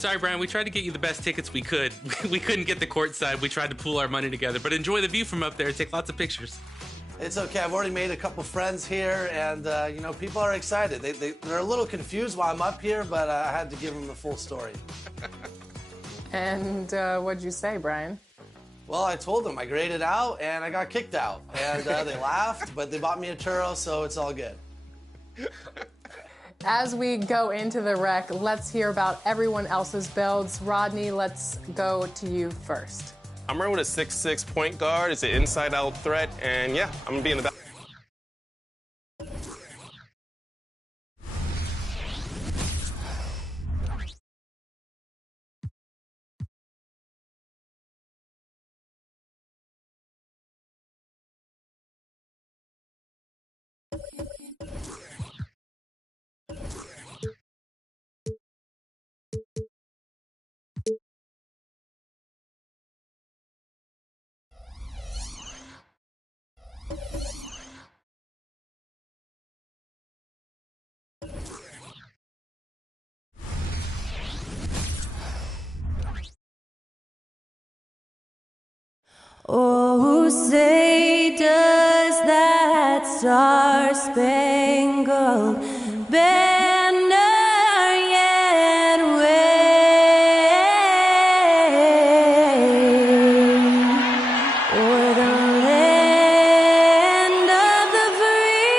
Sorry, Brian, we tried to get you the best tickets we could. We couldn't get the court side. We tried to pool our money together, but enjoy the view from up there. Take lots of pictures. It's okay. I've already made a couple friends here, and, you know, people are excited. They're a little confused why I'm up here, but I had to give them the full story. And what'd you say, Brian? Well, I told them I graded out, and I got kicked out. And they laughed, but they bought me a churro, so it's all good. As we go into the rec, let's hear about everyone else's builds. Rodney, let's go to you first. I'm running with a 6'6" point guard. It's an inside-out threat, and yeah, I'm gonna be in the back. Oh, say does that star-spangled banner yet wave o'er the land of the free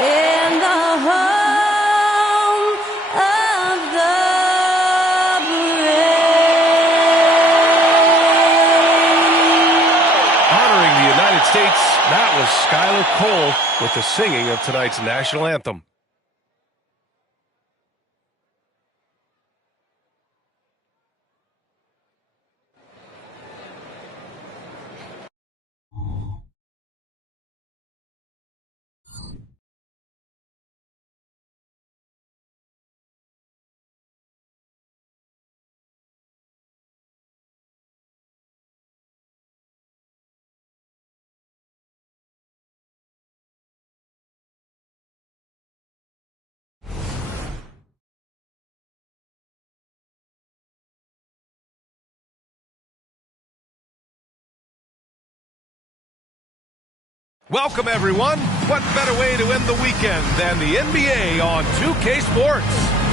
and the home of the States, that was Skylar Cole with the singing of tonight's national anthem. Welcome, everyone. What better way to end the weekend than the NBA on 2K Sports?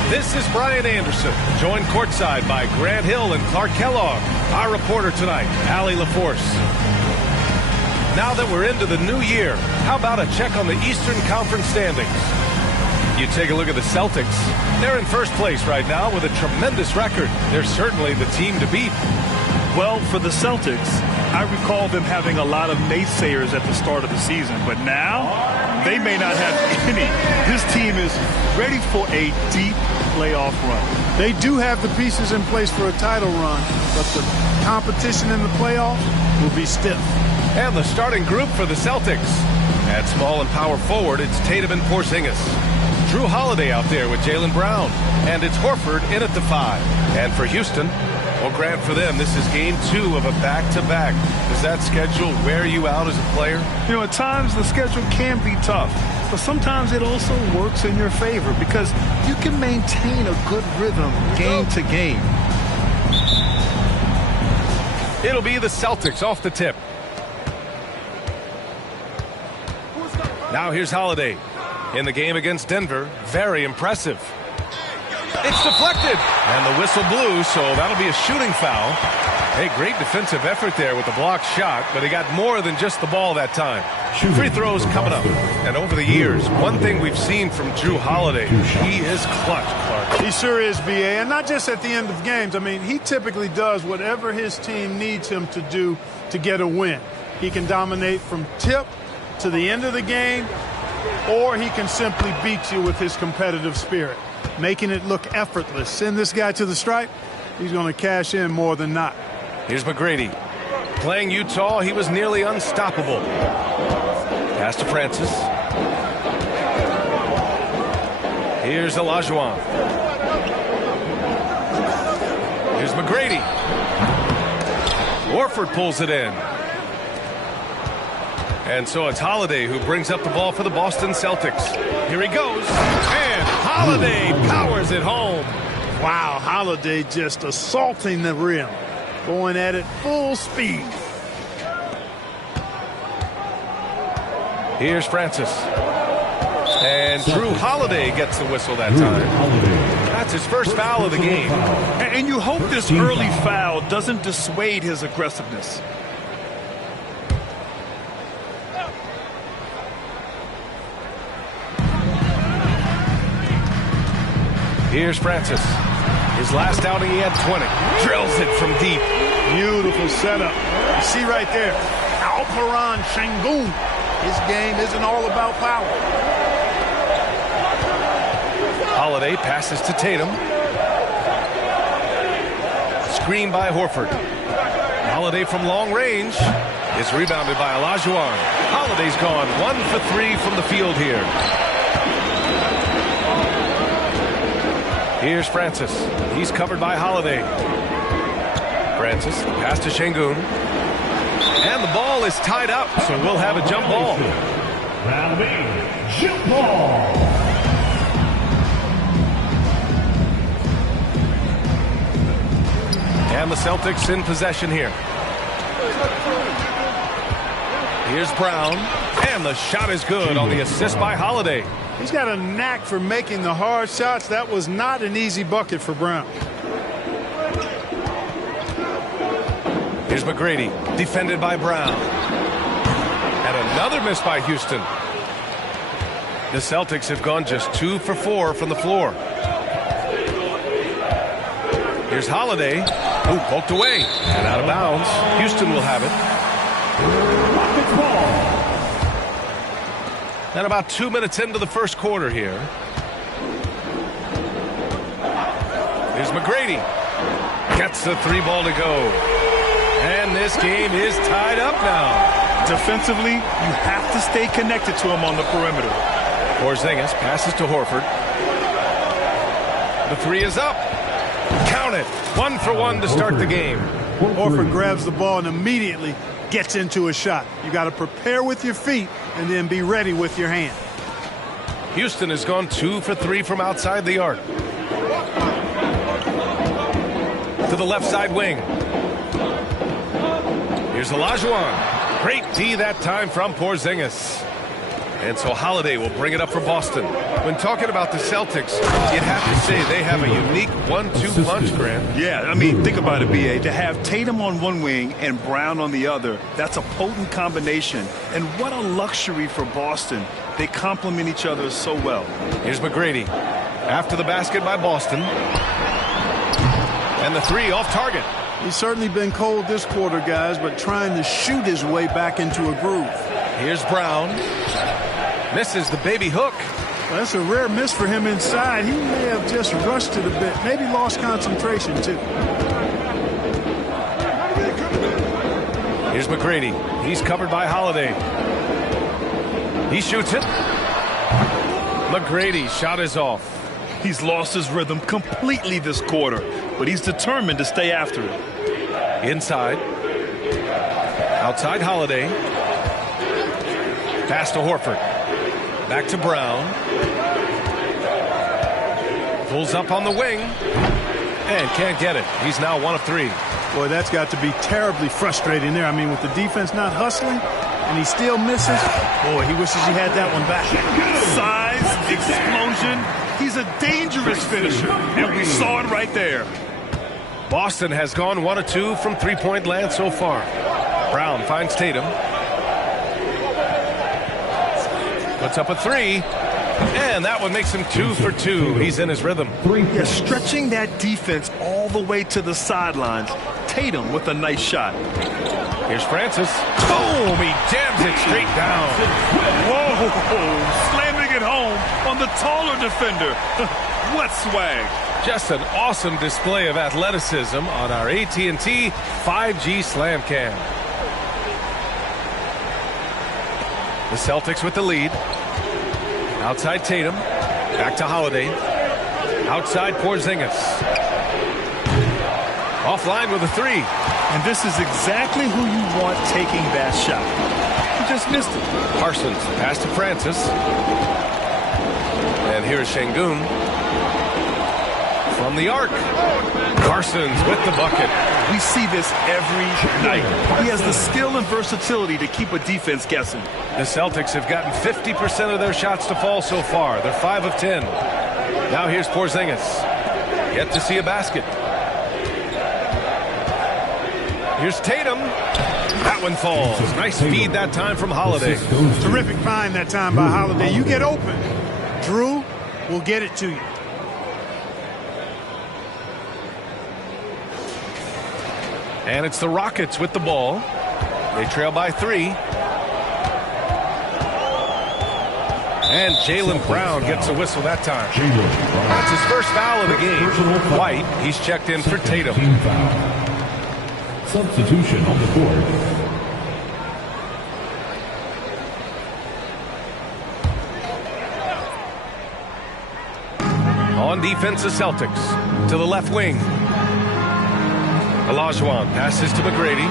This is Brian Anderson, joined courtside by Grant Hill and Clark Kellogg. Our reporter tonight, Allie LaForce. Now that we're into the new year, how about a check on the Eastern Conference standings? You take a look at the Celtics. They're in first place right now with a tremendous record. They're certainly the team to beat. Well, for the Celtics, I recall them having a lot of naysayers at the start of the season, but now they may not have any. This team is ready for a deep playoff run. They do have the pieces in place for a title run, but the competition in the playoff will be stiff. And the starting group for the Celtics. At small and power forward, it's Tatum and Porzingis. Drew Holiday out there with Jaylen Brown. And it's Horford in at the 5. And for Houston, well, Grant, for them, this is game 2 of a back-to-back. Does that schedule wear you out as a player? You know, at times the schedule can be tough, but sometimes it also works in your favor because you can maintain a good rhythm game to game. It'll be the Celtics off the tip. Now here's Holiday. In the game against Denver, very impressive. It's deflected, and the whistle blew, so that'll be a shooting foul. Hey, great defensive effort there with the blocked shot, but he got more than just the ball that time. Free throws coming up. And over the years, one thing we've seen from Drew Holiday, he is clutch, Clark. He sure is, B.A., and not just at the end of games. I mean, he typically does whatever his team needs him to do to get a win. He can dominate from tip to the end of the game, or he can simply beat you with his competitive spirit, making it look effortless. Send this guy to the stripe, he's going to cash in more than not. Here's McGrady. Playing Utah, he was nearly unstoppable. Pass to Francis. Here's Olajuwon. Here's McGrady. Horford pulls it in. And so it's Holiday who brings up the ball for the Boston Celtics. Here he goes. And Holiday powers it home. Wow, Holiday just assaulting the rim, going at it full speed. Here's Francis. And Drew Holiday gets the whistle that time. That's his first foul of the game. And you hope this early foul doesn't dissuade his aggressiveness. Here's Francis. His last outing, he had 20. Drills it from deep. Beautiful setup. You see right there, Alperon Şengün. His game isn't all about power. Holiday passes to Tatum. Screen by Horford. Holiday from long range is rebounded by Olajuwon. Holiday's gone 1 for 3 from the field here. Here's Francis. He's covered by Holiday. Francis, pass to Şengün. And the ball is tied up, so we'll have a jump ball. Jump ball. And the Celtics in possession here. Here's Brown. And the shot is good on the assist by Holiday. He's got a knack for making the hard shots. That was not an easy bucket for Brown. Here's McGrady, defended by Brown. And another miss by Houston. The Celtics have gone just 2 for 4 from the floor. Here's Holiday, who poked away and out of bounds. Houston will have it. And about 2 minutes into the first quarter here. Here's McGrady. Gets the 3 ball to go. And this game is tied up now. Defensively, you have to stay connected to him on the perimeter. Porzingis passes to Horford. The 3 is up. Count it. 1 for 1 to start the game. Horford grabs the ball and immediately gets into a shot. You got to prepare with your feet and then be ready with your hand. Houston has gone 2 for 3 from outside the arc. To the left side wing. Here's Olajuwon. Great D that time from Porzingis. And so Holiday will bring it up for Boston. When talking about the Celtics, you'd have to say they have a unique 1-2 punch, Grant. Yeah, I mean, think about it, B.A. To have Tatum on one wing and Brown on the other, that's a potent combination. And what a luxury for Boston. They complement each other so well. Here's McGrady. After the basket by Boston. And the 3 off target. He's certainly been cold this quarter, guys, but trying to shoot his way back into a groove. Here's Brown. Misses the baby hook. Well, that's a rare miss for him inside. He may have just rushed it a bit. Maybe lost concentration, too. Here's McGrady. He's covered by Holiday. He shoots it. McGrady's shot is off. He's lost his rhythm completely this quarter, but he's determined to stay after it. Inside. Outside Holiday. Pass to Horford. Back to Brown. Pulls up on the wing. And can't get it. He's now 1 of 3. Boy, that's got to be terribly frustrating there. I mean, with the defense not hustling, and he still misses. Boy, he wishes he had that one back. Size, explosion. He's a dangerous finisher, and we saw it right there. Boston has gone 1 of 2 from three-point land so far. Brown finds Tatum. Puts up a 3. And that one makes him 2 for 2. He's in his rhythm. Yeah, stretching that defense all the way to the sidelines. Tatum with a nice shot. Here's Francis. Boom! He jams it straight down. Whoa! Slamming it home on the taller defender. What swag. Just an awesome display of athleticism on our AT&T 5G Slam Cam. The Celtics with the lead. Outside Tatum. Back to Holiday. Outside Porzingis. Offline with a 3. And this is exactly who you want taking that shot. He just missed it. Parsons pass to Francis. And here's Şengün from the arc. Carson's with the bucket. We see this every night. He has the skill and versatility to keep a defense guessing. The Celtics have gotten 50% of their shots to fall so far. They're 5 of 10. Now here's Porzingis. Yet to see a basket. Here's Tatum. That one falls. Nice feed that time from Holiday. Terrific find that time by Holiday. You get open. Drew will get it to you. And it's the Rockets with the ball. They trail by 3. And Jaylen Brown gets a whistle that time. That's his first foul of the game. White, he's checked in for Tatum. Substitution on the court. On defense, the Celtics. To the left wing. Olajuwon passes to McGrady.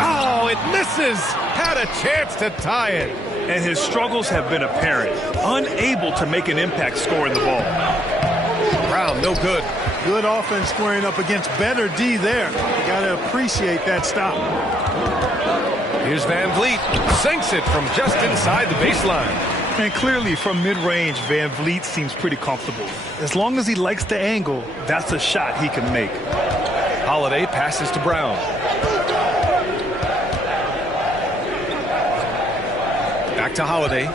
Oh, it misses! Had a chance to tie it. And his struggles have been apparent. Unable to make an impact scoring the ball. Brown, no good. Good offense squaring up against better D there. You got to appreciate that stop. Here's Van Vliet. Sinks it from just inside the baseline. And clearly from mid-range, Van Vliet seems pretty comfortable. As long as he likes the angle, that's a shot he can make. Holiday passes to Brown. Back to Holiday.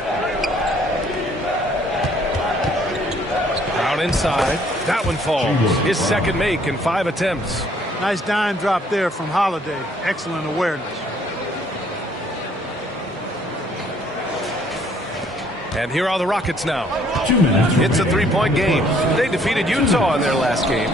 Brown inside. That one falls. His second make in 5 attempts. Nice dime drop there from Holiday. Excellent awareness. And here are the Rockets now. 2 minutes. It's a 3-point game. They defeated Utah in their last game.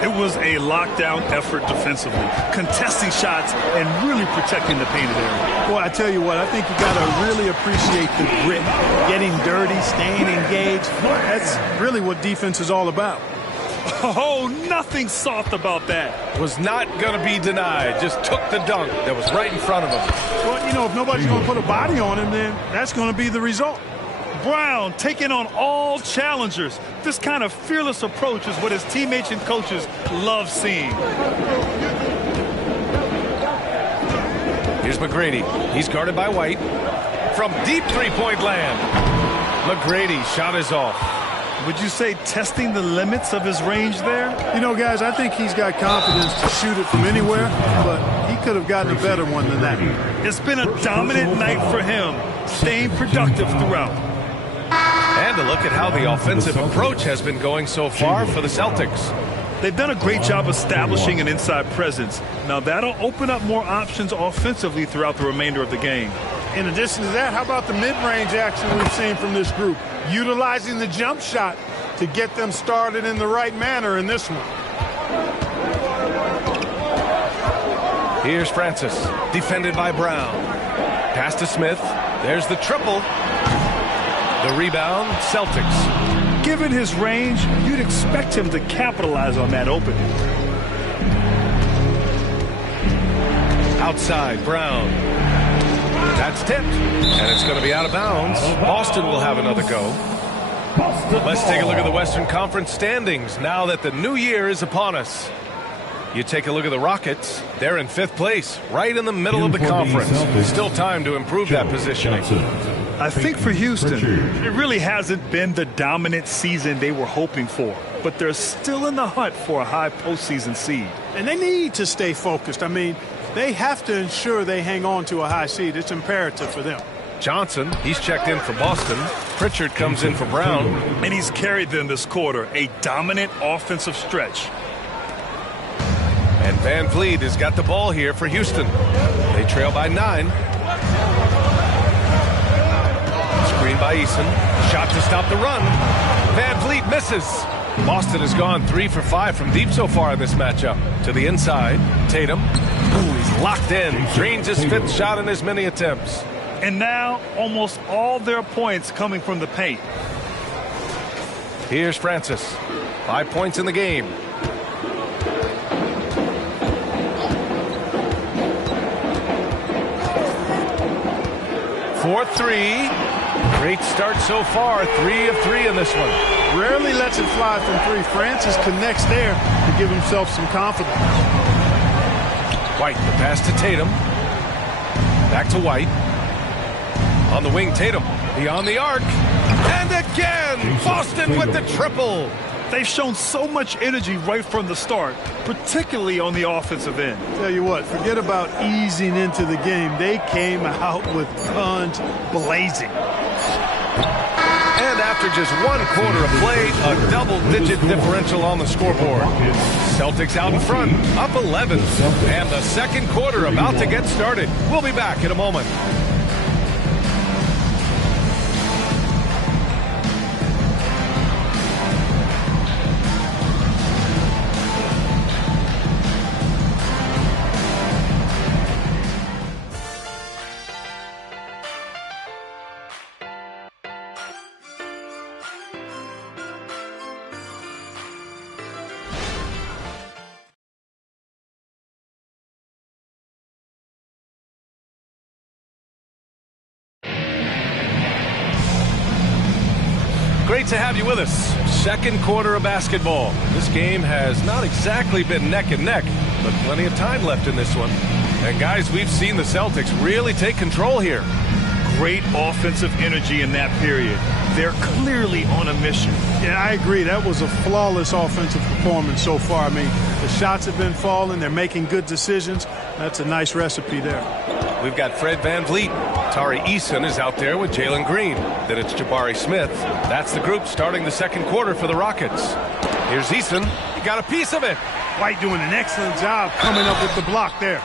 It was a lockdown effort defensively, contesting shots and really protecting the painted area. Well, I tell you what, I think you got to really appreciate the grit, getting dirty, staying engaged. That's really what defense is all about. Oh, nothing soft about that. Was not going to be denied. Just took the dunk that was right in front of him. Well, you know, if nobody's going to put a body on him, then that's going to be the result. Brown taking on all challengers. This kind of fearless approach is what his teammates and coaches love seeing. Here's McGrady. He's guarded by White. From deep three-point land. McGrady shot is off. Would you say testing the limits of his range there? You know, guys, I think he's got confidence to shoot it from anywhere, but he could have gotten a better one than that. It's been a dominant night for him, staying productive throughout. And a look at how the offensive approach has been going so far for the Celtics. They've done a great job establishing an inside presence. Now that'll open up more options offensively throughout the remainder of the game. In addition to that, how about the mid-range action we've seen from this group? Utilizing the jump shot to get them started in the right manner in this one. Here's Francis, defended by Brown. Pass to Smith. There's the triple. The rebound, Celtics. Given his range, you'd expect him to capitalize on that opening. Outside, Brown. That's tipped, and it's going to be out of bounds. Boston will have another go. Let's take a look at the Western Conference standings now that the new year is upon us. You take a look at the Rockets. They're in 5th place, right in the middle of the conference. Still time to improve that positioning. I think for Houston, it really hasn't been the dominant season they were hoping for, but they're still in the hunt for a high postseason seed. And they need to stay focused. I mean, they have to ensure they hang on to a high seed. It's imperative for them. Johnson, he's checked in for Boston. Pritchard comes in for Brown. And he's carried them this quarter, a dominant offensive stretch. And Van Vliet has got the ball here for Houston. They trail by 9. Screen by Eason. Shot to stop the run. Van Vliet misses. Boston has gone 3 for 5 from deep so far in this matchup. To the inside, Tatum. Ooh, he's locked in. Drains his 5th shot in as many attempts. And now, almost all their points coming from the paint. Here's Francis. 5 points in the game. For 3. Great start so far, 3 of 3 in this one. Rarely lets it fly from 3. Francis connects there to give himself some confidence. White, the pass to Tatum. Back to White. On the wing, Tatum. Beyond the arc. And again, Boston with the triple. They've shown so much energy right from the start, particularly on the offensive end. Tell you what, forget about easing into the game. They came out with guns blazing. And after just 1 quarter of play, a double-digit differential on the scoreboard. Celtics out in front, up 11. And the second quarter about to get started. We'll be back in a moment. Great to have you with us. Second quarter of basketball. This game has not exactly been neck and neck, but plenty of time left in this one. And guys, we've seen the Celtics really take control here. Great offensive energy in that period. They're clearly on a mission. Yeah, I agree. That was a flawless offensive performance so far. I mean, the shots have been falling. They're making good decisions. That's a nice recipe there. We've got Fred VanVleet. Tari Eason is out there with Jalen Green. Then it's Jabari Smith. That's the group starting the second quarter for the Rockets. Here's Eason. He got a piece of it. White doing an excellent job coming up with the block there.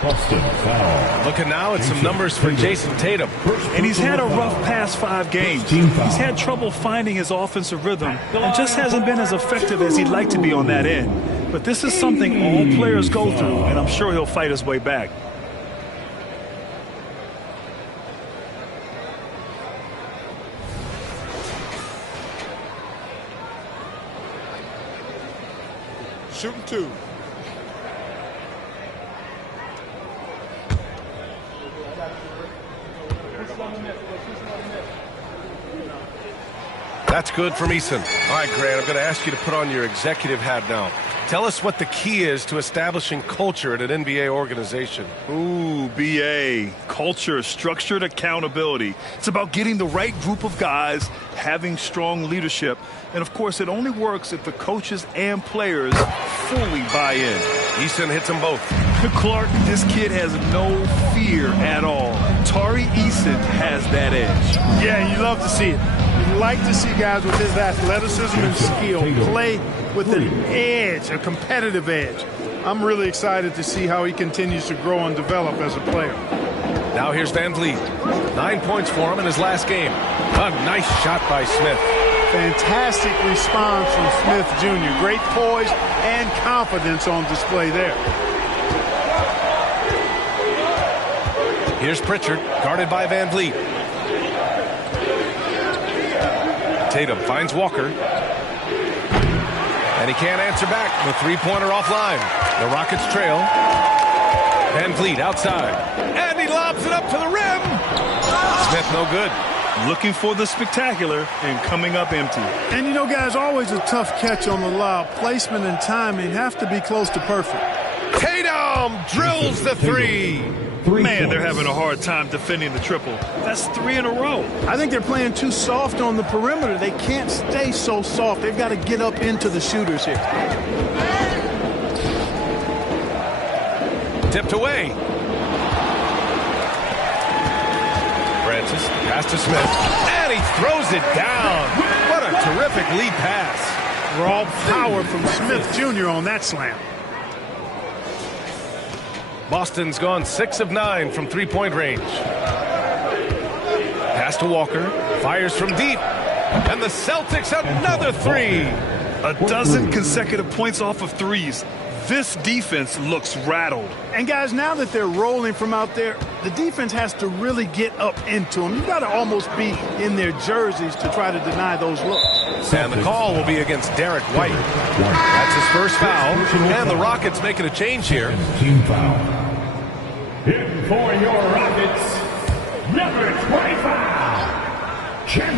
Looking now at some numbers for Jason Tatum. And he's had a rough past 5 games. He's had trouble finding his offensive rhythm and just hasn't been as effective as he'd like to be on that end. But this is something all players go through, and I'm sure he'll fight his way back. Shooting 2. That's good from Eason. All right, Grant, I'm going to ask you to put on your executive hat now. Tell us what the key is to establishing culture at an NBA organization. Ooh, BA. Culture, structured accountability. It's about getting the right group of guys, having strong leadership, and of course it only works if the coaches and players fully buy in. Eason hits them both. Clark, this kid has no fear at all. Tari Eason has that edge. Yeah, you love to see it. You like to see guys with his athleticism and skill play with an edge, a competitive edge. I'm really excited to see how he continues to grow and develop as a player. Now here's VanVleet. 9 points for him in his last game. A nice shot by Smith. Fantastic response from Smith Jr. Great poise and confidence on display there. Here's Pritchard, guarded by VanVleet. Tatum finds Walker. And he can't answer back. The three-pointer offline. The Rockets trail. VanVleet outside. And he lobs it up to the rim. Smith no good. Looking for the spectacular and coming up empty. And you know, guys, always a tough catch on the lob. Placement and timing have to be close to perfect. Tatum drills the three. Man, they're having a hard time defending the triple. That's 3 in a row. I think they're playing too soft on the perimeter. They can't stay so soft. They've got to get up into the shooters here. Tipped away. Francis, pass to Smith. And he throws it down. What a terrific lead pass. Raw power from Smith Jr. on that slam. Boston's gone 6 of 9 from three-point range. Pass to Walker. Fires from deep. And the Celtics another 3. A dozen consecutive points off of threes. This defense looks rattled. And guys, now that they're rolling from out there, the defense has to really get up into them. You've got to almost be in their jerseys to try to deny those looks. And the call will be against Derek White. That's his first foul. And the Rockets making a change here. Team foul. In for your Rockets, number 25, Second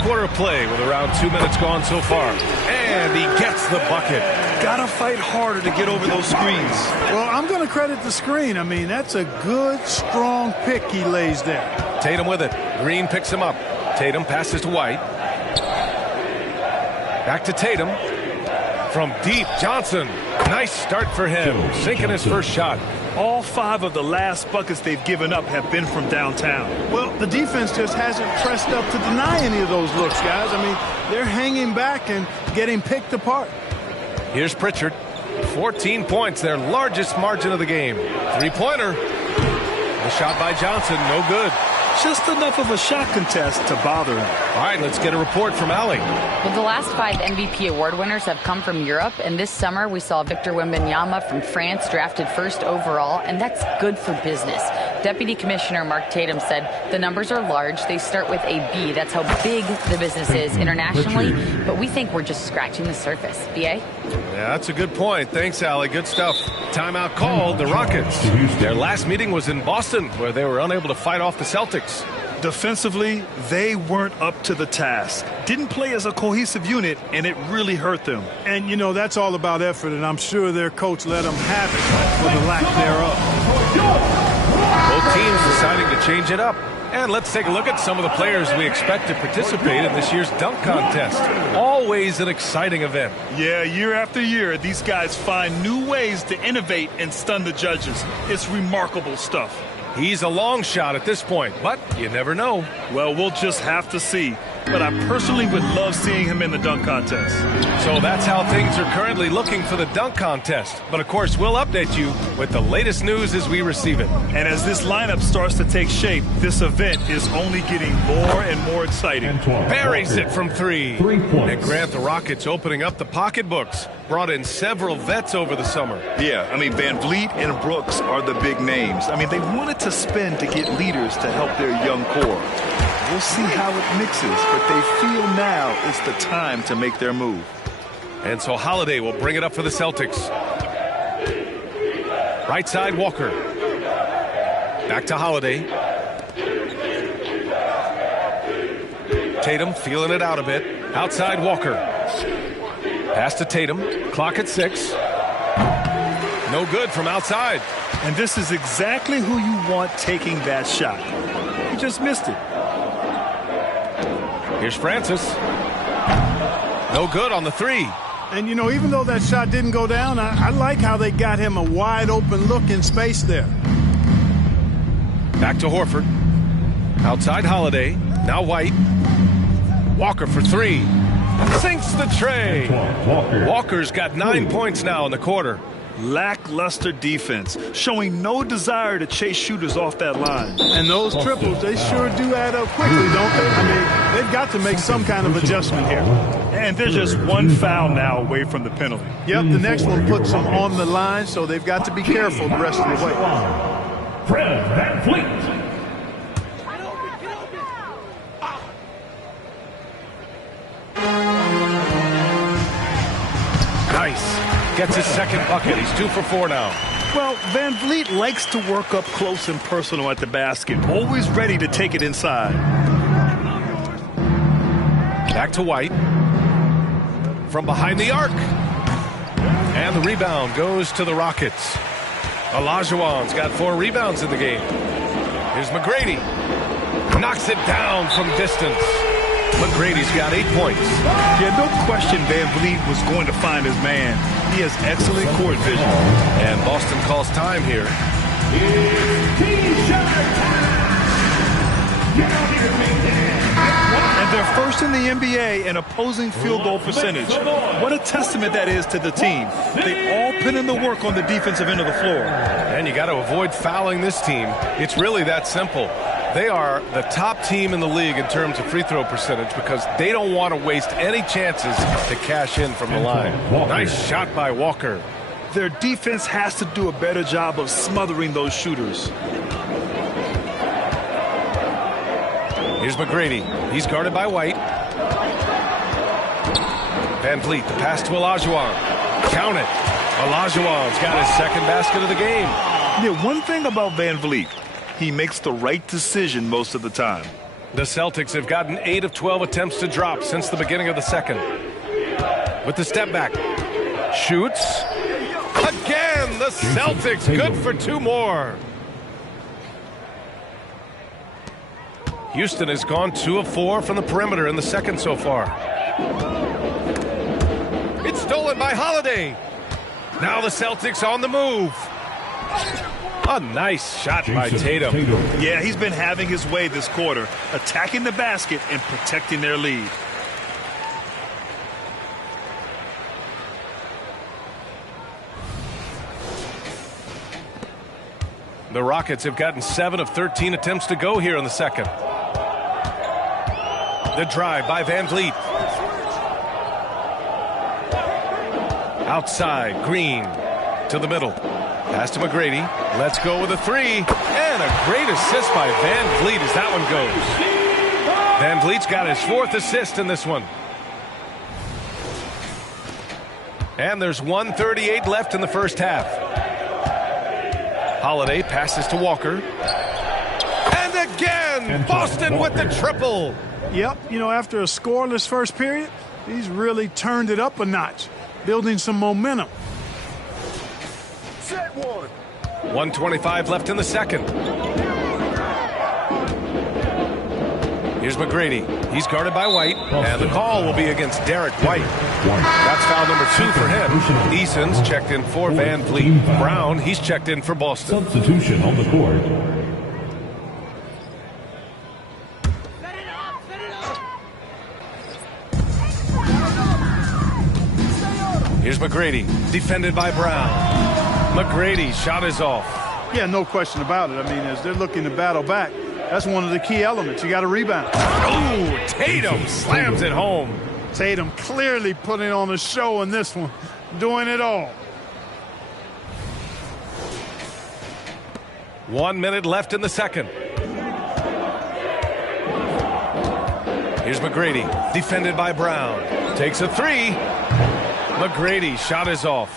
quarter of play with around 2 minutes gone so far. And he gets the bucket. Gotta fight harder to get over those screens. Well, I'm going to credit the screen. I mean, that's a good, strong pick he lays there. Tatum with it. Green picks him up. Tatum passes to White. Back to Tatum. From deep, Johnson. Nice start for him. Sinking his first shot. All 5 of the last buckets they've given up have been from downtown. Well, the defense just hasn't pressed up to deny any of those looks, guys. I mean, they're hanging back and getting picked apart. Here's Pritchard. 14 points, their largest margin of the game. Three-pointer. The shot by Johnson, no good. Just enough of a shot contest to bother him. All right, let's get a report from Allie. Well, the last 5 MVP award winners have come from Europe, and this summer we saw Victor Wembanyama from France drafted first overall, and that's good for business. Deputy Commissioner Mark Tatum said the numbers are large. They start with a B. That's how big the business is internationally, but we think we're just scratching the surface. BA? Yeah, that's a good point. Thanks, Allie. Good stuff. Timeout called the Rockets. Their last meeting was in Boston, where they were unable to fight off the Celtics. Defensively, they weren't up to the task. Didn't play as a cohesive unit, and it really hurt them. And, you know, that's all about effort, and I'm sure their coach let them have it for the lack thereof. Both teams deciding to change it up. And let's take a look at some of the players we expect to participate in this year's dunk contest. Always an exciting event. Yeah, year after year, these guys find new ways to innovate and stun the judges. It's remarkable stuff. He's a long shot at this point, but you never know. Well, we'll just have to see. But I personally would love seeing him in the dunk contest. So that's how things are currently looking for the dunk contest. But of course, we'll update you with the latest news as we receive it. And as this lineup starts to take shape, this event is only getting more and more exciting. Buries it from 3. And Grant, the Rockets opening up the pocketbooks. Brought in several vets over the summer. Yeah, I mean, Van Vliet and Brooks are the big names. I mean, they wanted to spend to get leaders to help their young core. We'll see how it mixes, but they feel now is the time to make their move. And so Holiday will bring it up for the Celtics. Right side, Walker. Back to Holiday. Tatum feeling it out a bit. Outside, Walker. Pass to Tatum. Clock at 6. No good from outside. And this is exactly who you want taking that shot. He just missed it. Here's Francis. No good on the 3. And, you know, even though that shot didn't go down, I like how they got him a wide open look in space there. Back to Horford. Outside Holiday. Now White. Walker for 3. Sinks the tray. Walker's got 9 points now in the quarter. Lackluster defense, showing no desire to chase shooters off that line. And those triples, they sure do add up quickly, don't they? I mean, they've got to make some kind of adjustment here. And they're just one foul now away from the penalty. Yep, the next one puts them on the line, so they've got to be careful the rest of the way. Fred VanVleet. Nice. Gets his second bucket. He's 2 for 4 now. Well, Van Vliet likes to work up close and personal at the basket, always ready to take it inside. Back to White. From behind the arc. And the rebound goes to the Rockets. Olajuwon's got 4 rebounds in the game. Here's McGrady. Knocks it down from distance. McGrady's got 8 points. Yeah, no question Van Vliet was going to find his man. He has excellent court vision. And Boston calls time here. And they're first in the NBA in opposing field goal percentage. What a testament that is to the team. They all put in the work on the defensive end of the floor. And you got to avoid fouling this team. It's really that simple. They are the top team in the league in terms of free throw percentage because they don't want to waste any chances to cash in from the line. Nice shot by Walker. Their defense has to do a better job of smothering those shooters. Here's McGrady. He's guarded by White. Van Vliet, the pass to Olajuwon. Count it. Olajuwon's got his second basket of the game. Yeah, one thing about Van Vliet, He makes the right decision most of the time. The Celtics have gotten 8 of 12 attempts to drop since the beginning of the second. With the step back. Shoots. Again, the Celtics good for 2 more. Houston has gone 2 of 4 from the perimeter in the second so far. It's stolen by Holiday. Now the Celtics on the move. A nice shot by Tatum. Yeah, he's been having his way this quarter, attacking the basket and protecting their lead. The Rockets have gotten 7 of 13 attempts to go here in the second. The drive by Van Vliet. Outside, Green to the middle. Pass to McGrady. Let's go with a 3. And a great assist by Van Vliet as that one goes. Van Vliet's got his 4th assist in this one. And there's 1:38 left in the first half. Holiday passes to Walker. And again, Boston with the triple. Yep, you know, after a scoreless first period, he's really turned it up a notch, building some momentum. Set one. 1:25 left in the second. Here's McGrady. He's guarded by White, and the call will be against Derek White. That's foul number 2 for him. Eason's checked in for Van Vliet. Brown, he's checked in for Boston. Substitution on the court. Here's McGrady, defended by Brown. McGrady's shot is off. Yeah, no question about it. I mean, as they're looking to battle back, that's one of the key elements. You got to rebound. Oh, Tatum slams it home. Tatum clearly putting on a show in this one, doing it all. 1 minute left in the second. Here's McGrady, defended by Brown. Takes a 3. McGrady's shot is off.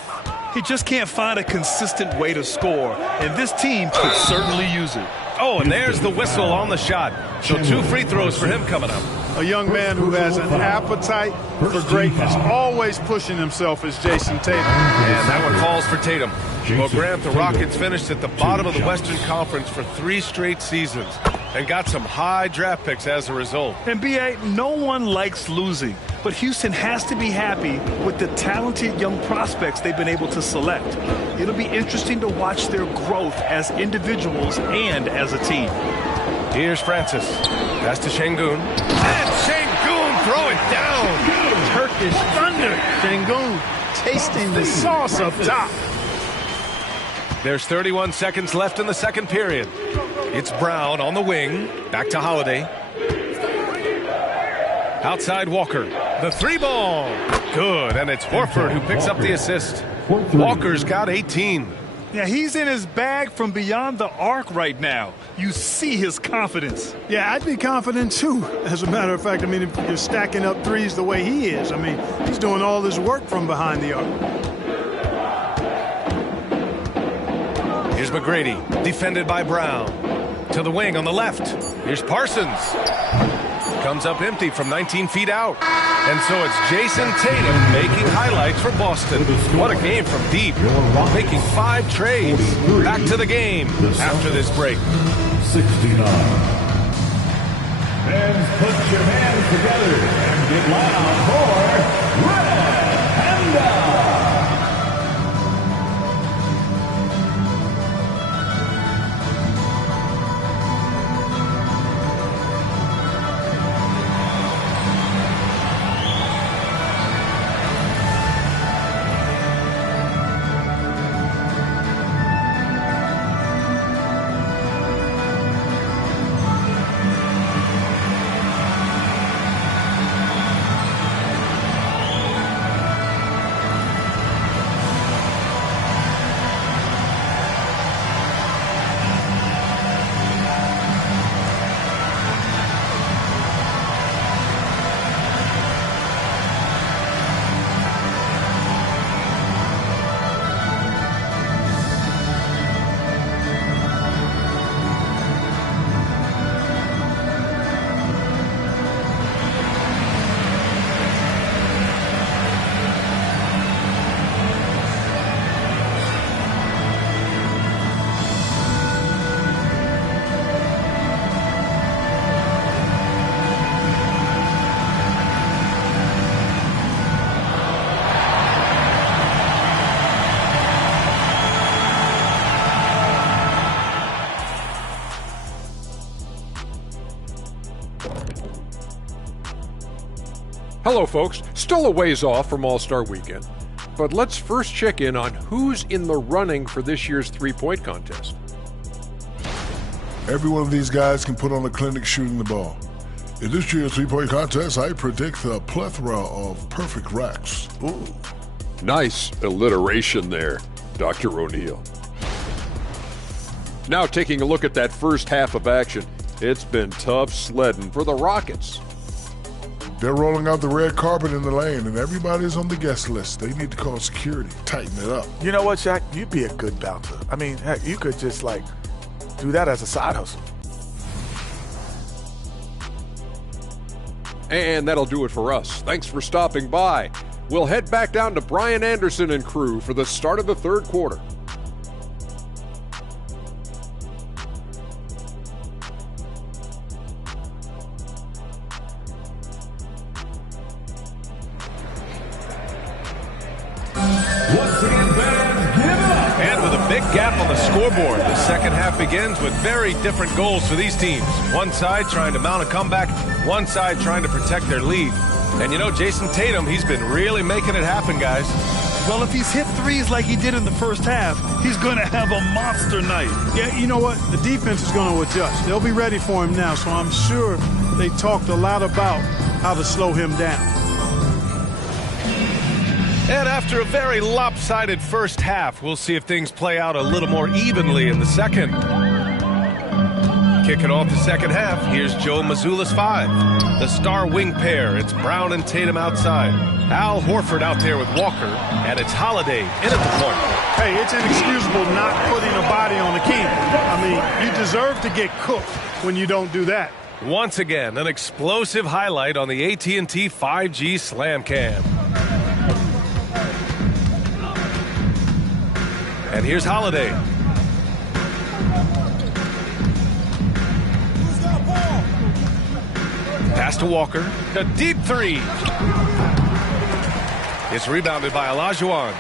He just can't find a consistent way to score, and this team could certainly use it. Oh, and there's the whistle on the shot. So 2 free throws for him coming up. A young man who has an appetite for greatness, always pushing himself is Jason Tatum. And that one falls for Tatum. Well, Grant, the Rockets finished at the bottom of the Western Conference for 3 straight seasons and got some high draft picks as a result. And B.A., no one likes losing, but Houston has to be happy with the talented young prospects they've been able to select. It'll be interesting to watch their growth as individuals and as a team. Here's Francis. Pass to Şengün. And Şengün throw it down. Turkish thunder. Şengün tasting the sauce up top. There's 31 seconds left in the second period. It's Brown on the wing. Back to Holiday. Outside Walker. The 3-ball. Good, and it's Horford who picks up the assist. Walker's got 18. Yeah, he's in his bag from beyond the arc right now. You see his confidence. Yeah, I'd be confident too. As a matter of fact, I mean, if you're stacking up threes the way he is, I mean, he's doing all his work from behind the arc. Here's McGrady, defended by Brown. To the wing on the left. Here's Parsons. Comes up empty from 19 feet out. And so it's Jason Tatum making highlights for Boston. What a game from deep. Making 5 trades. Back to the game after this break. 69. Fans, put your hands together and get loud for Red Panda. Hello, folks. Still a ways off from All-Star Weekend, but let's first check in on who's in the running for this year's three-point contest. Every one of these guys can put on a clinic shooting the ball. In this year's three-point contest, I predict a plethora of perfect racks. Ooh. Nice alliteration there, Dr. O'Neill. Now taking a look at that first half of action, it's been tough sledding for the Rockets. They're rolling out the red carpet in the lane, and everybody's on the guest list. They need to call security, tighten it up. You know what, Shaq? You'd be a good bouncer. I mean, heck, you could just, do that as a side hustle. And that'll do it for us. Thanks for stopping by. We'll head back down to Brian Anderson and crew for the start of the third quarter. And with a big gap on the scoreboard, the second half begins with very different goals for these teams. One side trying to mount a comeback, one side trying to protect their lead. And you know, Jason Tatum, he's been really making it happen, guys. Well, if he's hit threes like he did in the first half, he's going to have a monster night. Yeah, you know what? The defense is going to adjust. They'll be ready for him now, so I'm sure they talked a lot about how to slow him down. And after a very lopsided first half, we'll see if things play out a little more evenly in the second. Kicking off the second half, here's Joe Mazzulla's five. The star wing pair, it's Brown and Tatum outside. Al Horford out there with Walker, and it's Holiday in at the point. Hey, it's inexcusable not putting a body on the key. I mean, you deserve to get cooked when you don't do that. Once again, an explosive highlight on the AT&T 5G Slam Cam. And here's Holiday. Pass to Walker. A deep three. It's rebounded by Olajuwon.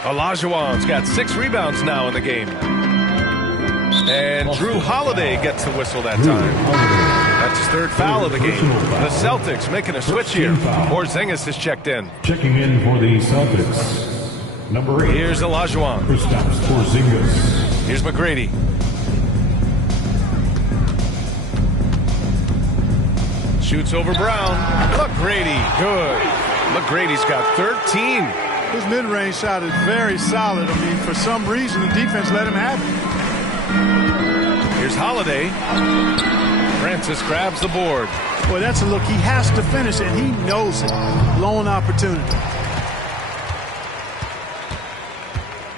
Olajuwon's got 6 rebounds now in the game. And Drew Holiday gets the whistle that time. That's his third foul of the game. The Celtics making a switch here. Porzingis is checked in. Checking in for the Celtics. Number 8. Here's Olajuwon. Kristaps Porzingis. Here's McGrady. Shoots over Brown. McGrady, good. McGrady's got 13. His mid-range shot is very solid. I mean, for some reason, the defense let him have it. Here's Holiday. Francis grabs the board. Boy, that's a look. He has to finish, and he knows it. Lone opportunity.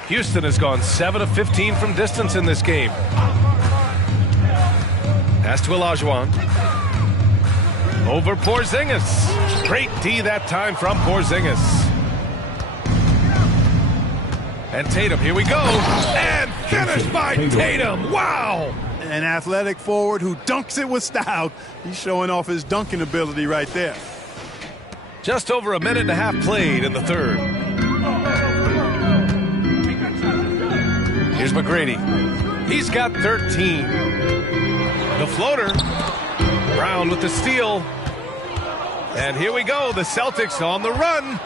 Houston has gone 7 of 15 from distance in this game. Pass to Olajuwon. Over Porzingis. Great D that time from Porzingis. And Tatum, here we go. And finished by Tatum. Wow. An athletic forward who dunks it with style. He's showing off his dunking ability right there. Just over a minute and a half played in the third. Here's McGrady. He's got 13. The floater. Brown with the steal. And here we go. The Celtics on the run.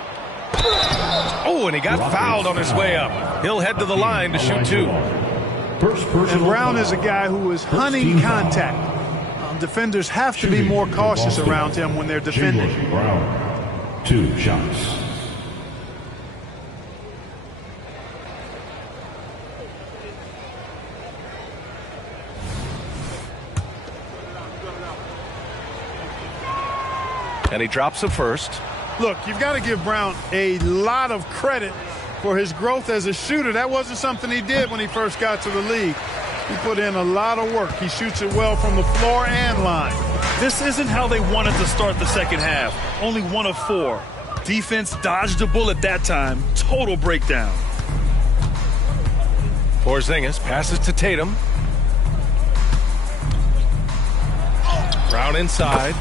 Oh, and he got fouled on his way up. He'll head to the line to shoot 2. And Brown is a guy who is hunting contact. Defenders have to be more cautious around him when they're defending. Brown. 2 shots. And he drops the first. Look, you've got to give Brown a lot of credit for his growth as a shooter. That wasn't something he did when he first got to the league. He put in a lot of work. He shoots it well from the floor and line. This isn't how they wanted to start the second half. Only 1 of 4. Defense dodged a bullet that time. Total breakdown. Porzingis passes to Tatum. Brown inside.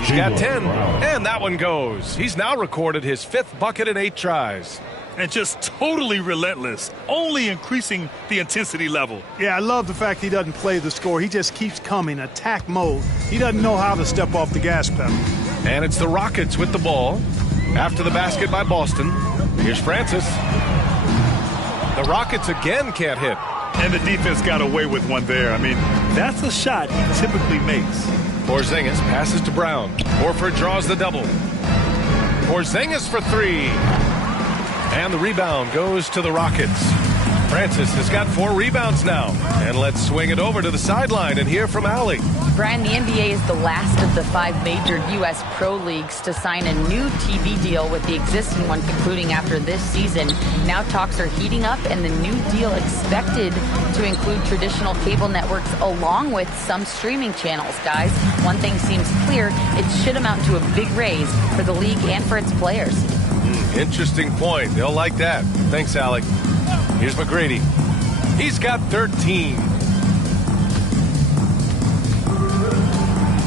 He's got 10, and that one goes. He's now recorded his 5th bucket in 8 tries. And just totally relentless, only increasing the intensity level. Yeah, I love the fact he doesn't play the score. He just keeps coming, attack mode. He doesn't know how to step off the gas pedal. And it's the Rockets with the ball. After the basket by Boston. Here's Francis. The Rockets again can't hit. And the defense got away with one there. I mean, that's a shot he typically makes. Porzingis passes to Brown. Horford draws the double. Porzingis for three. And the rebound goes to the Rockets. Francis has got 4 rebounds now. And let's swing it over to the sideline and hear from Allie. Brian, the NBA is the last of the 5 major U.S. pro leagues to sign a new TV deal, with the existing one concluding after this season. Now talks are heating up, and the new deal expected to include traditional cable networks along with some streaming channels. Guys, one thing seems clear: it should amount to a big raise for the league and for its players. Interesting point. They'll like that. Thanks, Allie. Here's McGrady. He's got 13.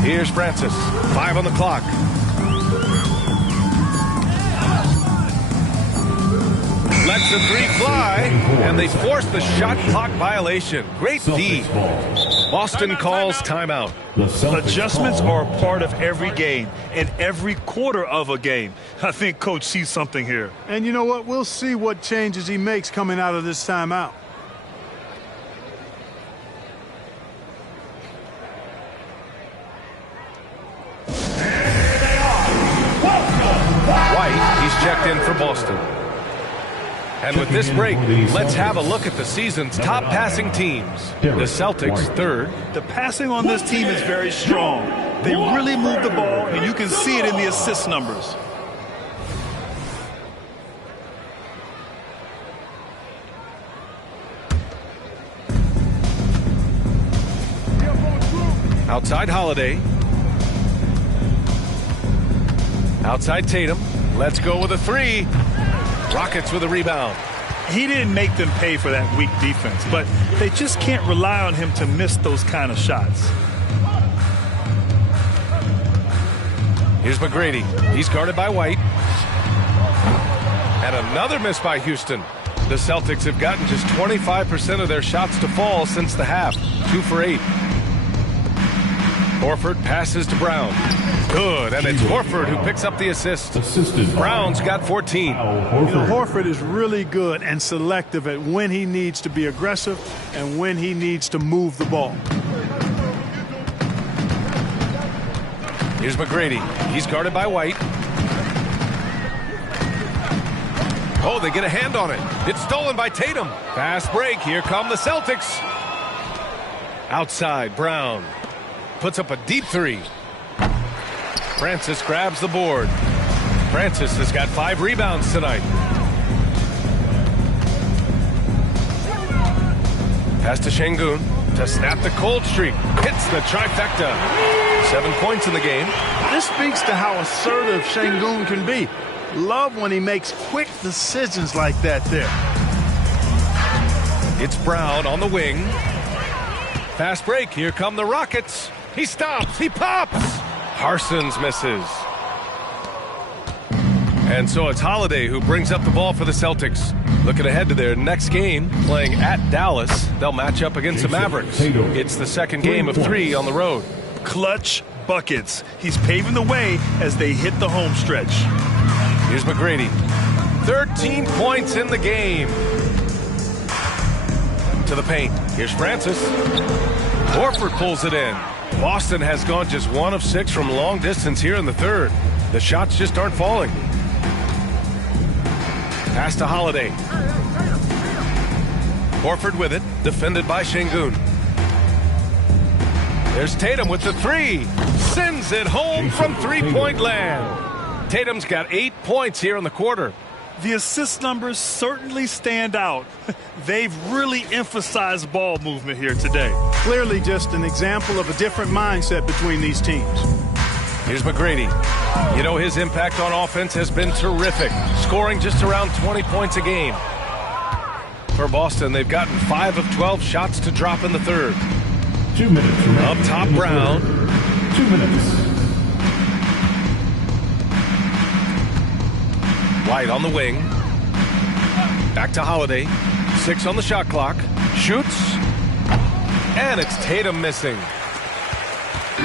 Here's Francis. 5 on the clock. Lets the 3 fly, and they force the shot clock violation. Great D. Boston calls timeout. Adjustments are a part of every game and every quarter of a game. I think Coach sees something here. And you know what? We'll see what changes he makes coming out of this timeout. White, he's checked in for Boston. And with this break, let's have a look at the season's top passing teams. The Celtics, 3rd. The passing on this team is very strong. They really move the ball, and you can see it in the assist numbers. Outside Holiday. Outside Tatum. Let's go with a 3. Rockets with a rebound. He didn't make them pay for that weak defense, but they just can't rely on him to miss those kind of shots. Here's McGrady. He's guarded by White. And another miss by Houston. The Celtics have gotten just 25% of their shots to fall since the half. 2 for 8. Horford passes to Brown. Good, and it's Horford who picks up the assist. Brown's got 14. You know, Horford is really good and selective at when he needs to be aggressive and when he needs to move the ball. Here's McGrady. He's guarded by White. Oh, they get a hand on it. It's stolen by Tatum. Fast break. Here come the Celtics. Outside, Brown puts up a deep 3. Francis grabs the board. Francis has got 5 rebounds tonight. Pass to Şengün to snap the cold streak. Hits the trifecta. 7 points in the game. This speaks to how assertive Şengün can be. Love when he makes quick decisions like that there. It's Brown on the wing. Fast break. Here come the Rockets. He stops. He pops. Parsons misses. And so it's Holiday who brings up the ball for the Celtics. Looking ahead to their next game, playing at Dallas. They'll match up against the Mavericks. It's the second game of 3 on the road. Clutch buckets. He's paving the way as they hit the home stretch. Here's McGrady. 13 points in the game. To the paint. Here's Francis. Horford pulls it in. Boston has gone just 1 of 6 from long distance here in the 3rd. The shots just aren't falling. Pass to Holiday. Horford with it, defended by Şengün. There's Tatum with the 3. Sends it home from 3-point land. Tatum's got 8 points here in the quarter. The assist numbers certainly stand out. They've really emphasized ball movement here today. Clearly just an example of a different mindset between these teams. Here's McGrady. You know, his impact on offense has been terrific, scoring just around 20 points a game. For Boston, they've gotten 5 of 12 shots to drop in the 3rd. 2 minutes. Up top, Brown. 2 minutes. White on the wing. Back to Holiday. 6 on the shot clock. Shoots. And it's Tatum missing.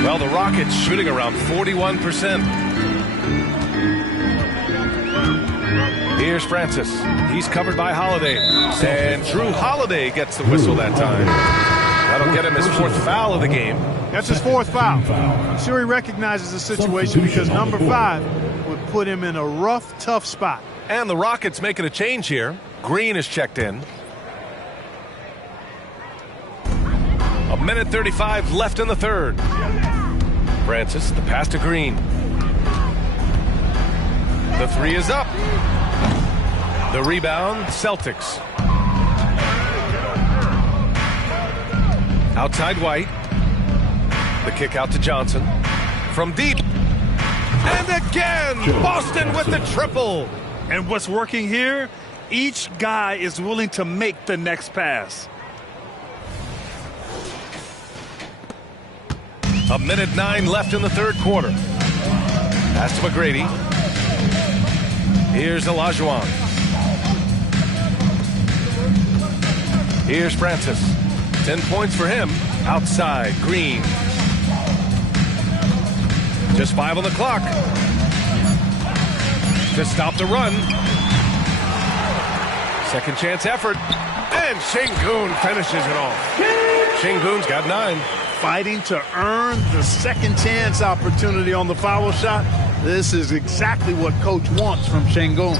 Well, the Rockets shooting around 41%. Here's Francis. He's covered by Holiday. And Drew Holiday gets the whistle that time. That'll get him his 4th foul of the game. That's his 4th foul. I'm sure he recognizes the situation because number 5 would put him in a rough, tough spot. And the Rockets making a change here. Green is checked in. 1:35 left in the 3rd. Francis, the pass to Green. The 3 is up. The rebound, Celtics. Outside White. The kick out to Johnson. From deep. And again, Boston with the triple. And what's working here, each guy is willing to make the next pass. 1:09 left in the 3rd quarter. Pass to McGrady. Here's Olajuwon. Here's Francis. 10 points for him. Outside, Green. Just 5 on the clock. To stop the run. Second chance effort. And Şengün finishes it off. Şengün's got 9. Fighting to earn the second chance opportunity on the foul shot. This is exactly what coach wants from Şengün.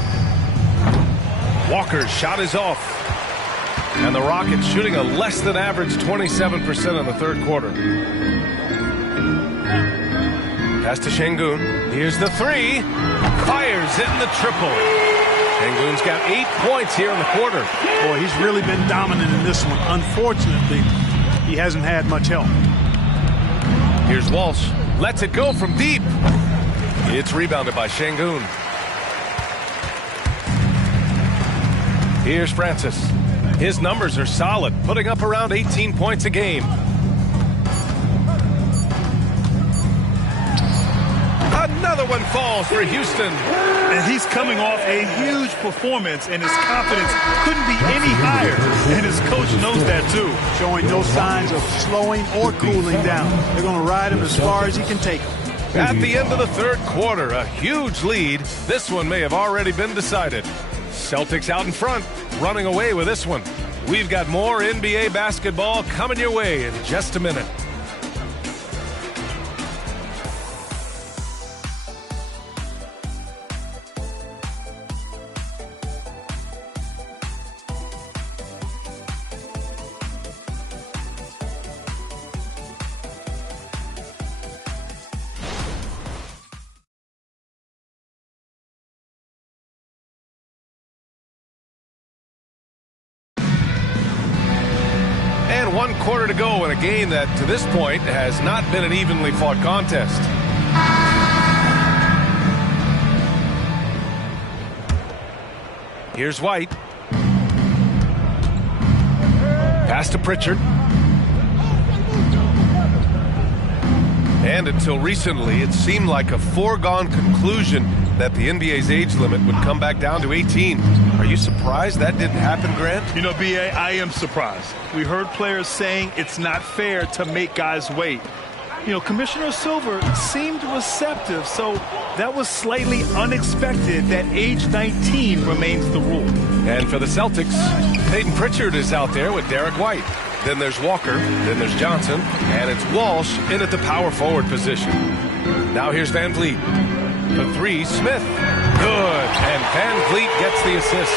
Walker's shot is off. And the Rockets shooting a less than average 27% in the 3rd quarter. Pass to Şengün. Here's the 3. Fires in the triple. Şengün's got 8 points here in the quarter. Boy, he's really been dominant in this one. Unfortunately, he hasn't had much help. Here's Walsh. Lets it go from deep. It's rebounded by Şengün. Here's Francis. His numbers are solid, putting up around 18 points a game. Another one falls for Houston. And he's coming off a huge performance, and his confidence couldn't be any higher. And his coach knows that, too. Showing no signs of slowing or cooling down. They're going to ride him as far as he can take him. At the end of the 3rd quarter, a huge lead. This one may have already been decided. Celtics out in front, running away with this one. We've got more NBA basketball coming your way in just a minute. And 1 quarter to go in a game that, to this point, has not been an evenly fought contest. Here's White. Pass to Pritchard. And until recently, it seemed like a foregone conclusion that the NBA's age limit would come back down to 18. Are you surprised that didn't happen, Grant? You know, B.A., I am surprised. We heard players saying it's not fair to make guys wait. You know, Commissioner Silver seemed receptive, so that was slightly unexpected that age 19 remains the rule. And for the Celtics, Peyton Pritchard is out there with Derek White. Then there's Walker, then there's Johnson, and it's Walsh in at the power forward position. Now here's Van Vliet. The 3, Smith. Good. And Van Vliet gets the assist.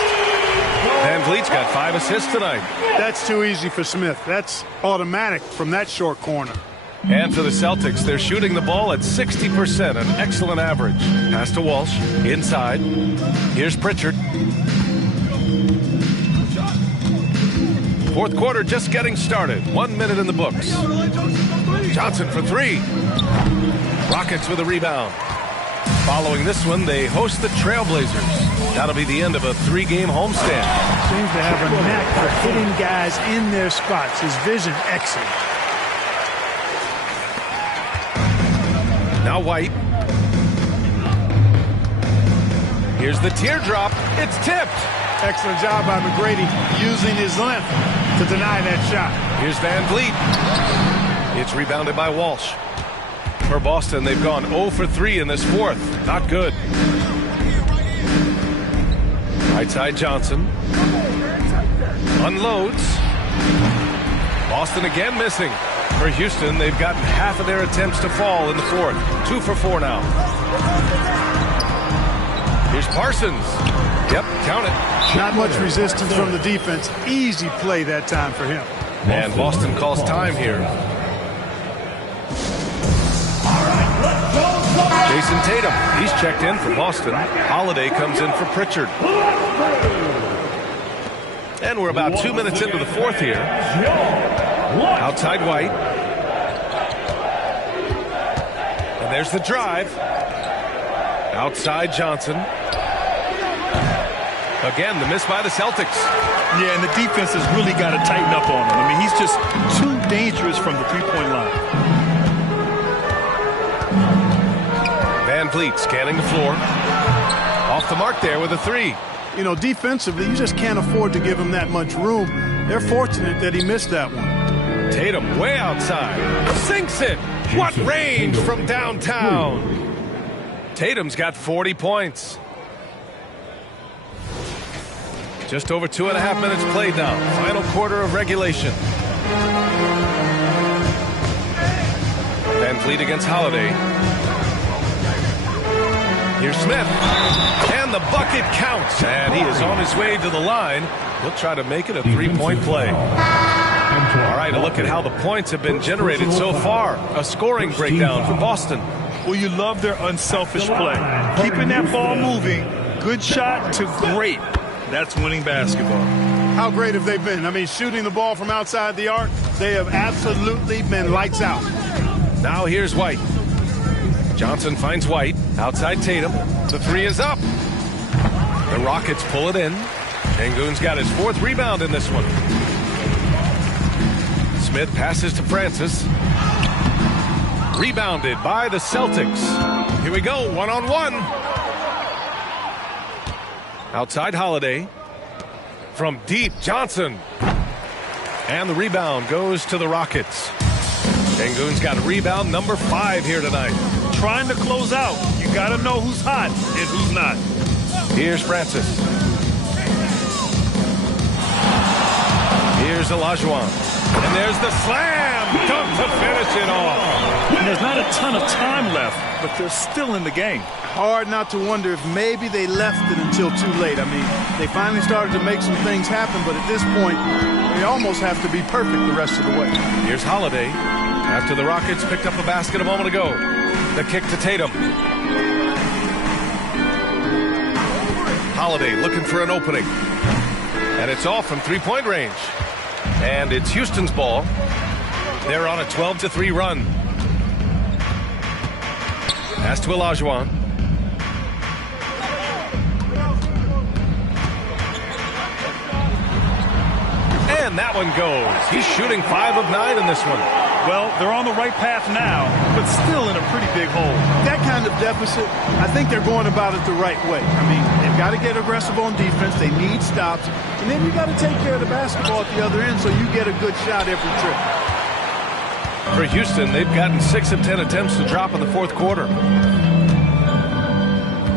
Van Vliet's got 5 assists tonight. That's too easy for Smith. That's automatic from that short corner. And for the Celtics, they're shooting the ball at 60%, an excellent average. Pass to Walsh, inside. Here's Pritchard. 4th quarter just getting started. 1 minute in the books. Johnson for 3. Rockets with a rebound. Following this one, they host the Trailblazers. That'll be the end of a 3-game homestand. Seems to have a knack for hitting guys in their spots. His vision excellent. Now White. Here's the teardrop. It's tipped. Excellent job by McGrady using his length to deny that shot. Here's Van Vliet. It's rebounded by Walsh. For Boston, they've gone 0 for 3 in this 4th. Not good. Right side Johnson. Unloads. Boston again missing. For Houston, they've gotten half of their attempts to fall in the fourth. 2 for 4 now. Here's Parsons. Yep, count it. Not much resistance from the defense. Easy play that time for him. And Boston calls time here. Jason Tatum, he's checked in for Boston. Holiday comes in for Pritchard. And we're about 2 minutes into the fourth here. Outside White. And there's the drive. Outside Johnson. Again, the miss by the Celtics. Yeah, and the defense has really got to tighten up on him. I mean, he's just too dangerous from the three-point line. Van Vliet scanning the floor. Off the mark there with a 3. You know, defensively, you just can't afford to give him that much room. They're fortunate that he missed that one. Tatum way outside. Sinks it. What range from downtown. Tatum's got 40 points. Just over 2.5 minutes played now. Final quarter of regulation. Van Vliet against Holiday. Here's Smith. And the bucket counts. And he is on his way to the line. He'll try to make it a 3-point play. All right, a look at how the points have been generated so far. A scoring breakdown for Boston. Well, you love their unselfish play. Keeping that ball moving. Good shot to great. That's winning basketball. How great have they been? I mean, shooting the ball from outside the arc, they have absolutely been lights out. Now here's White. Johnson finds White. Outside Tatum. The 3 is up. The Rockets pull it in. Sengun's got his 4th rebound in this one. Smith passes to Francis. Rebounded by the Celtics. Here we go, 1-on-1. Outside Holiday. From deep, Johnson. And the rebound goes to the Rockets. Sengun's got a rebound number 5 here tonight. Trying to close out. You got to know who's hot and who's not. Here's Francis. Here's Olajuwon. And there's the slam dunk to finish it off. And there's not a ton of time left, but they're still in the game. Hard not to wonder if maybe they left it until too late. I mean, they finally started to make some things happen, but at this point, they almost have to be perfect the rest of the way. Here's Holiday. After the Rockets picked up a basket a moment ago. The kick to Tatum. Holiday looking for an opening. And it's off from 3-point range. And it's Houston's ball. They're on a 12-3 run. Pass to Olajuwon. And that one goes. He's shooting 5 of 9 in this one. Well, they're on the right path now, but still in a pretty big hole. That kind of deficit, I think they're going about it the right way. I mean, they've got to get aggressive on defense. They need stops. And then you got to take care of the basketball at the other end so you get a good shot every trip. For Houston, they've gotten 6 of 10 attempts to drop in the fourth quarter.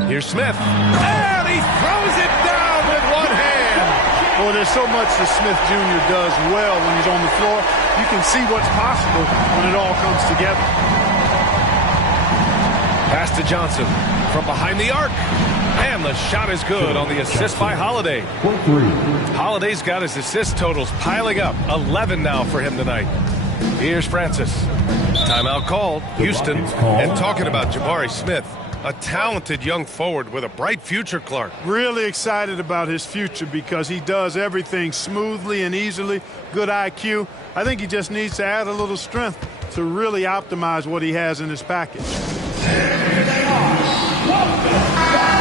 Here's Smith. And he throws it down with one hand. Well, there's so much that Smith Jr. does well when he's on the floor. You can see what's possible when it all comes together. Pass to Johnson from behind the arc. And the shot is good on the assist by Holiday. Holiday's got his assist totals piling up. 11 now for him tonight. Here's Francis. Timeout called. Houston. And talking about Jabari Smith. A talented young forward with a bright future, Clark. Really excited about his future because he does everything smoothly and easily. Good IQ. I think he just needs to add a little strength to really optimize what he has in his package. All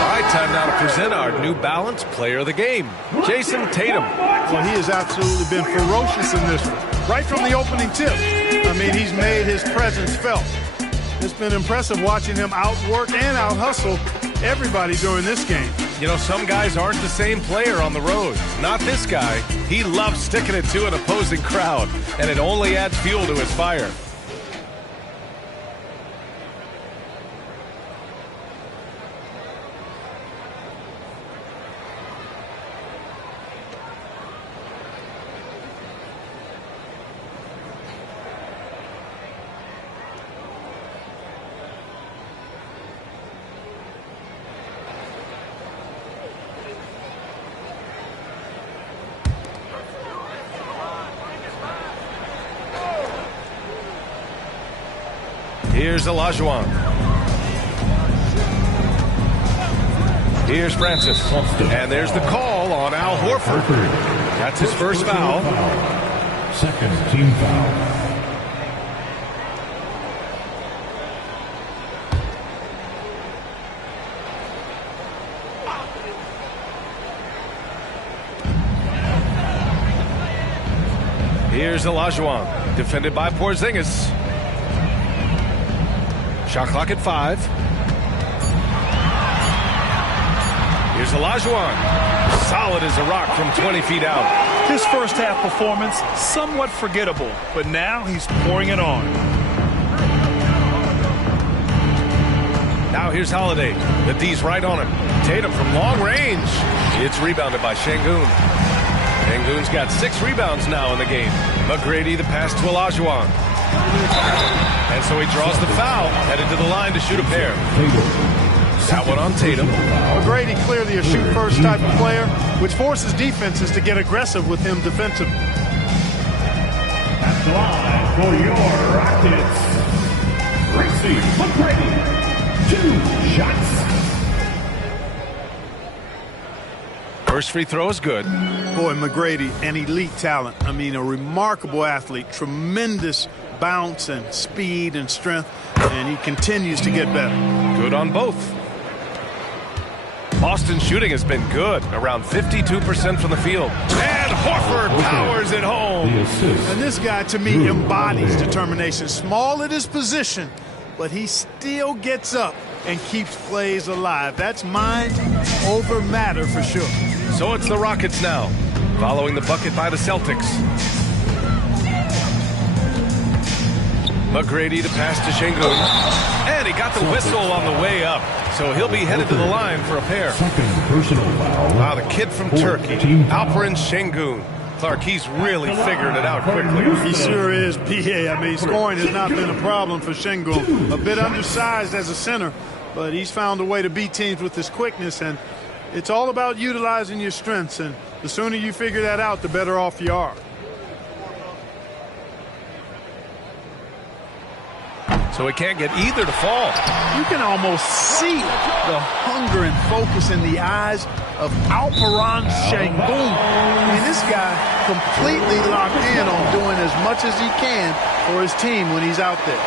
right, time now to present our New Balance Player of the Game, Jason Tatum. Well, he has absolutely been ferocious in this one. Right from the opening tip. I mean, he's made his presence felt. It's been impressive watching him outwork and out-hustle everybody during this game. You know, some guys aren't the same player on the road. Not this guy. He loves sticking it to an opposing crowd, and it only adds fuel to his fire. Here's Olajuwon. Here's Francis. And there's the call on Al Horford. That's his first foul. Second team foul. Here's Olajuwon, defended by Porzingis. Shot clock at 5. Here's Olajuwon, solid as a rock from 20 feet out. His first half performance, somewhat forgettable, but now he's pouring it on. Now here's Holiday. The D's right on him. Tatum from long range. It's rebounded by Şengün. Şengün's got 6 rebounds now in the game. McGrady the pass to Olajuwon. And so he draws the foul, headed to the line to shoot a pair. That one on Tatum. McGrady clearly a shoot-first type of player, which forces defenses to get aggressive with him defensively. At the line for your Rockets, Tracy McGrady. 2 shots. First free throw is good. Boy, McGrady, an elite talent. I mean, a remarkable athlete, tremendous bounce and speed and strength, and he continues to get better. Good on both. Boston's shooting has been good, around 52% from the field. And Horford powers it home. And this guy, to me, embodies determination. Small at his position, but he still gets up and keeps plays alive. That's mind over matter for sure. So it's the Rockets now, following the bucket by the Celtics. McGrady the pass to Şengün. And he got the whistle on the way up. So he'll be headed to the line for a pair. Second personal foul. Wow, the kid from Turkey, Alperen Şengün. Clark, he's really figuring it out quickly. He sure is, P.A. I mean, scoring has not been a problem for Şengün. A bit undersized as a center, but he's found a way to beat teams with his quickness, and it's all about utilizing your strengths, and the sooner you figure that out, the better off you are. So he can't get either to fall. You can almost see the hunger and focus in the eyes of Alperen Şengün. I mean, this guy completely locked in on doing as much as he can for his team when he's out there.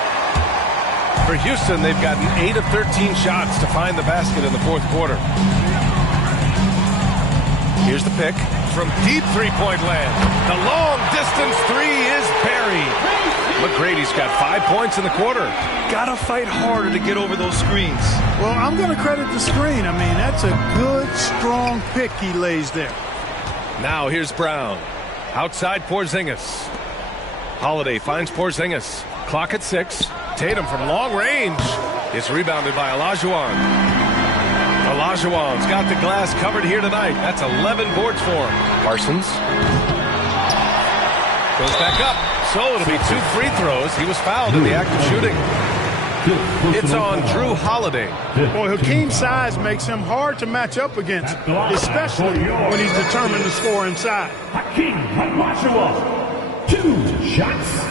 For Houston, they've gotten 8 of 13 shots to find the basket in the fourth quarter. Here's the pick from deep three-point land. The long-distance 3 is buried. McGrady's got 5 points in the quarter. Gotta fight harder to get over those screens. Well, I'm going to credit the screen. I mean, that's a good, strong pick he lays there. Now here's Brown. Outside Porzingis. Holiday finds Porzingis. Clock at 6. Tatum from long range. It's rebounded by Olajuwon. Olajuwon's got the glass covered here tonight. That's 11 boards for him. Parsons goes back up. So it'll be 2 free throws. He was fouled in the act of shooting. It's on Drew Holiday. Boy, Hakeem's size makes him hard to match up against, especially when he's determined to score inside. Hakeem Olajuwon. 2 shots.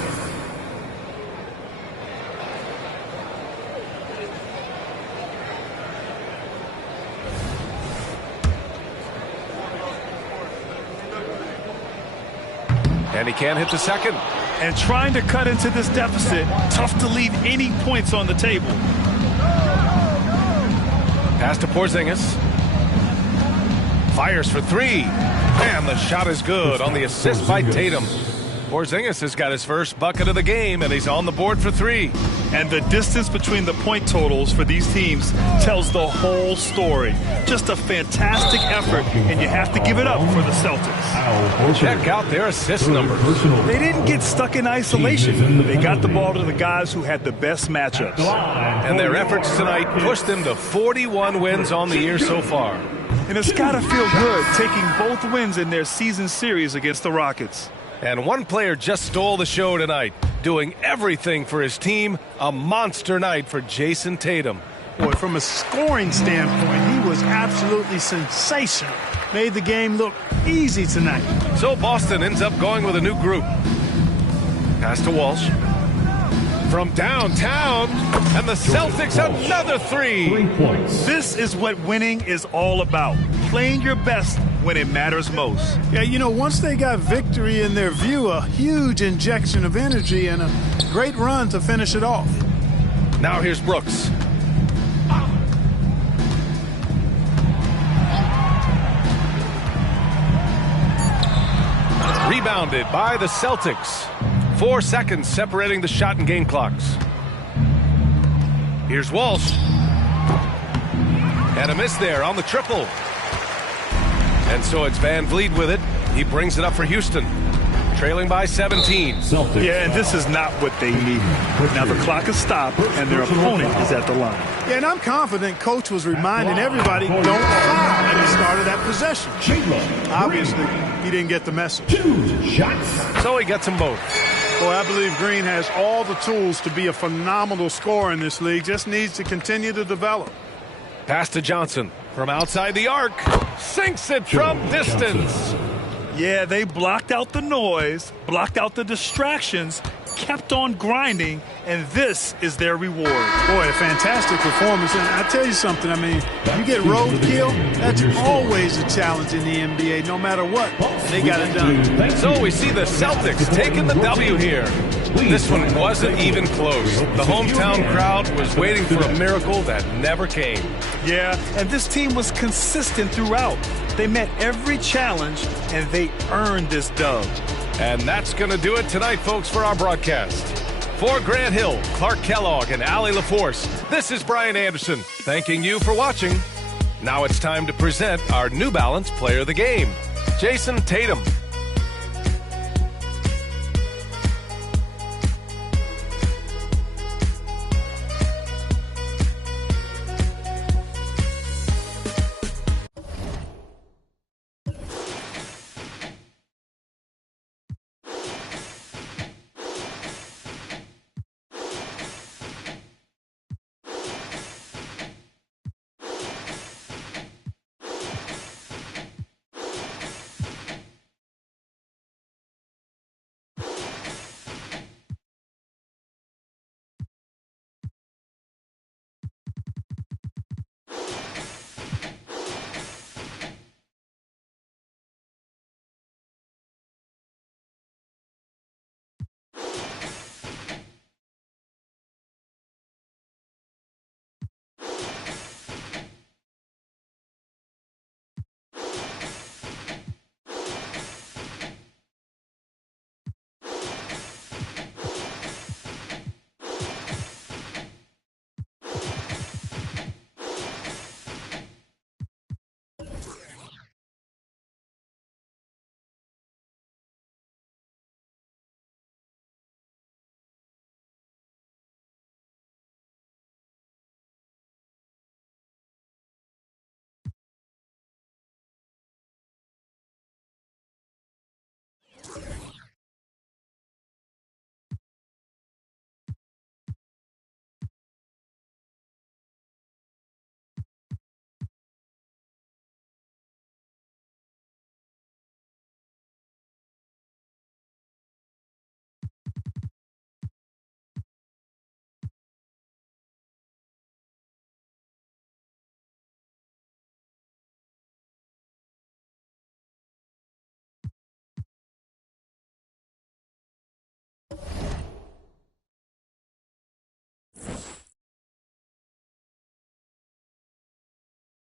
And he can't hit the second. And trying to cut into this deficit, tough to leave any points on the table. Pass to Porzingis. Fires for 3. And the shot is good on the assist by Tatum. Porzingis has got his first bucket of the game, and he's on the board for 3. And the distance between the point totals for these teams tells the whole story. Just a fantastic effort, and you have to give it up for the Celtics. Check out their assist numbers. They didn't get stuck in isolation. They got the ball to the guys who had the best matchups. And their efforts tonight pushed them to 41 wins on the year so far. And it's got to feel good taking both wins in their season series against the Rockets. And one player just stole the show tonight, doing everything for his team. A monster night for Jason Tatum. Boy, from a scoring standpoint, he was absolutely sensational. Made the game look easy tonight. So Boston ends up going with a new group. Pass to Walsh. from downtown, and the Celtics another 3. 3 points. This is what winning is all about. Playing your best when it matters most. Yeah, you know, once they got victory in their view, a huge injection of energy and a great run to finish it off. Now here's Brooks. Rebounded by the Celtics. 4 seconds separating the shot and game clocks. Here's Walsh. And a miss there on the triple. And so it's Van Vliet with it. He brings it up for Houston. Trailing by 17. Celtics. Yeah, and this is not what they need. Now the clock is stopped, and their opponent is at the line. Yeah, and I'm confident Coach was reminding everybody, don't foul at the start of that possession. Obviously, he didn't get the message. 2 shots. So he gets them both. Boy, I believe Green has all the tools to be a phenomenal scorer in this league. Just needs to continue to develop. Pass to Johnson from outside the arc. Sinks it from distance. Yeah, they blocked out the noise, blocked out the distractions, kept on grinding, and this is their reward. Boy, a fantastic performance. And I tell you something, I mean, you get roadkill, that's always a challenge in the NBA, no matter what. They got it done. So we see the Celtics taking the W here. This one wasn't even close. The hometown crowd was waiting for a miracle that never came. Yeah, and this team was consistent throughout. They met every challenge, and they earned this dub. And that's going to do it tonight, folks, for our broadcast. For Grant Hill, Clark Kellogg, and Allie LaForce, this is Brian Anderson, thanking you for watching. Now it's time to present our New Balance Player of the Game, Jason Tatum.